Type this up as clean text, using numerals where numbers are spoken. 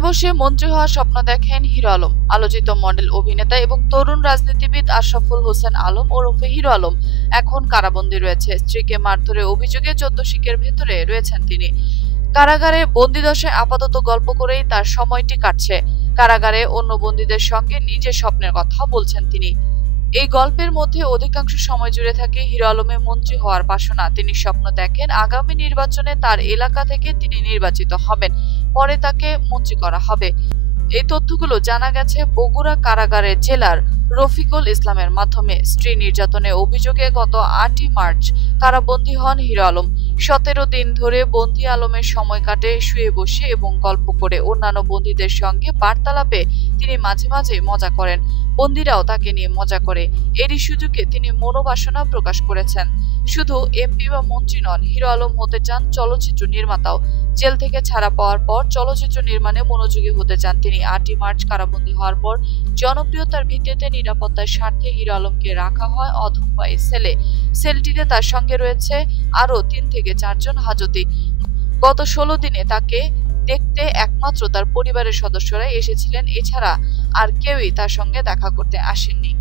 ক্ষমতায় বসে মন্ত্রী হওয়ার স্বপ্ন দেখেন হিরো আলম। আলোচিত মডেল, অভিনেতা এবং তরুণ রাজনীতিবিদ আশরাফুল হোসেন আলম ওরফে হিরো আলম এখন কারাবন্দী রয়েছে। স্ত্রীকে মারধরের অভিযোগে 14 শিকের ভেতরে রয়েছেন তিনি। কারাগারে বন্দিদশায় আপাতত গল্প করেই তার সময়টি কাটছে। কারাগারে অন্য বন্দীদের সঙ্গে নিজের স্বপ্নের কথা বলছেন তিনি। এই গল্পের মধ্যে অধিকাংশ সময় জুড়ে থাকে হিরো আলমের মন্ত্রী হওয়ার বাসনা। তিনি স্বপ্ন দেখেন আগামী নির্বাচনে তার এলাকা থেকে তিনি নির্বাচিত হবেন, পরে তাকে মন্ত্রী করা হবে। এই তথ্যগুলো জানা গেছে বগুড়া কারাগারের জেলার রফিকুল ইসলামের মাধ্যমে। স্ত্রী নির্যাতনের অভিযোগে গত 8ই মার্চ কারাবন্দী হন হিরো আলম। 17 দিন ধরে বন্দী আলমের সময় কাটে শুয়ে বসে এবং গল্প করে। অন্যান্য বন্দীদের সঙ্গে বার্তালাপে তিনি মাঝে মাঝে মজা করেন, বন্দীরাও তাকে নিয়ে মজা করে। এরই সুযোগে তিনি মনোবাসনা প্রকাশ করেছেন। শুধু এমপি বা মন্ত্রী নন, হিরো আলম হতে চান চলচ্চিত্র নির্মাতাও। জেল থেকে ছাড়া পাওয়ার পর চলচ্চিত্র নির্মাণে মনোযোগী হতে চান তিনি। 8ই মার্চ কারাবন্দী হওয়ার পর জনপ্রিয়তার ভিত্তিতে নিরাপত্তার স্বার্থে হিরো আলমকে রাখা হয় অধমবায়ী সেলে। সেলটিতে তার সঙ্গে রয়েছে আরো 3 থেকে 4 জন হাজতি। গত 16 দিনে তাকে দেখতে একমাত্র তার পরিবারের সদস্যরাই এসেছিলেন, এছাড়া আর কেউই তার সঙ্গে দেখা করতে আসেননি।